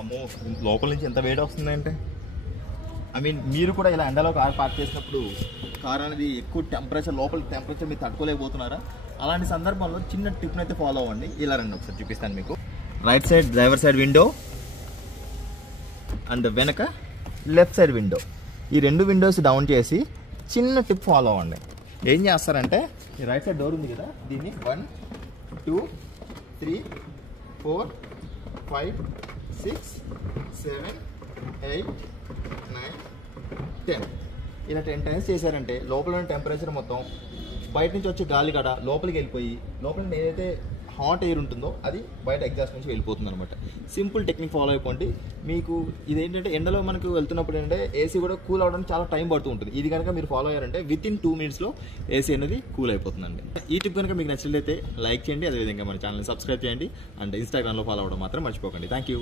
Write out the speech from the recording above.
అమ్మో, లోపల నుంచి ఎంత వేడి వస్తుంది అంటే, ఐ మీన్ మీరు కూడా ఇలా ఎండలో కార్ పార్క్ చేసినప్పుడు కార్ అనేది ఎక్కువ టెంపరేచర్, లోపల టెంపరేచర్ మీరు తట్టుకోలేకపోతున్నారా? అలాంటి సందర్భంలో చిన్న టిప్ని అయితే ఫాలో అవ్వండి. ఇలా రండి ఒకసారి చూపిస్తాను మీకు. Right side driver side window and వెనక లెఫ్ట్ సైడ్ విండో, ఈ రెండు విండోస్ డౌన్ చేసి చిన్న టిప్ ఫాలో అవ్వండి. ఏం చేస్తారంటే, ఈ రైట్ సైడ్ డోర్ ఉంది కదా, దీన్ని 1 2 3 4 5 6 7 8 9 10 ఇలా 10 టైమ్స్ చేశారంటే లోపల ఉన్న టెంపరేచర్ మొత్తం బయట నుంచి వచ్చే గాలి గడ లోపలికి వెళ్ళిపోయి, లోపల ఏదైతే హాట్ ఎయిర్ ఉంటుందో అది బయట ఎగ్జాస్ట్ నుంచి వెళ్ళిపోతుంది అనమాట. సింపుల్ టెక్నిక్ ఫాలో అయిపోండి. మీకు ఇదేంటంటే ఎండలో మనకు వెళ్తున్నప్పుడు ఏంటంటే ఏసీ కూడా కూల్ అవడానికి చాలా టైం పడుతూ ఉంటుంది. ఇది కనుక మీరు ఫాలో అయ్యారంటే వితిన్ 2 minutesలో ఏసీ అనేది కూల్ అయిపోతుందండి. ఈ టిప్ కనుక మీకు నచ్చినట్లయితే లైక్ చేయండి, అదేవిధంగా మన ఛానల్ని సబ్స్క్రైబ్ చేయండి అండ్ ఇన్స్టాగ్రామ్లో ఫాలో అవ్వడం మాత్రం మర్చిపోకండి. Thank you.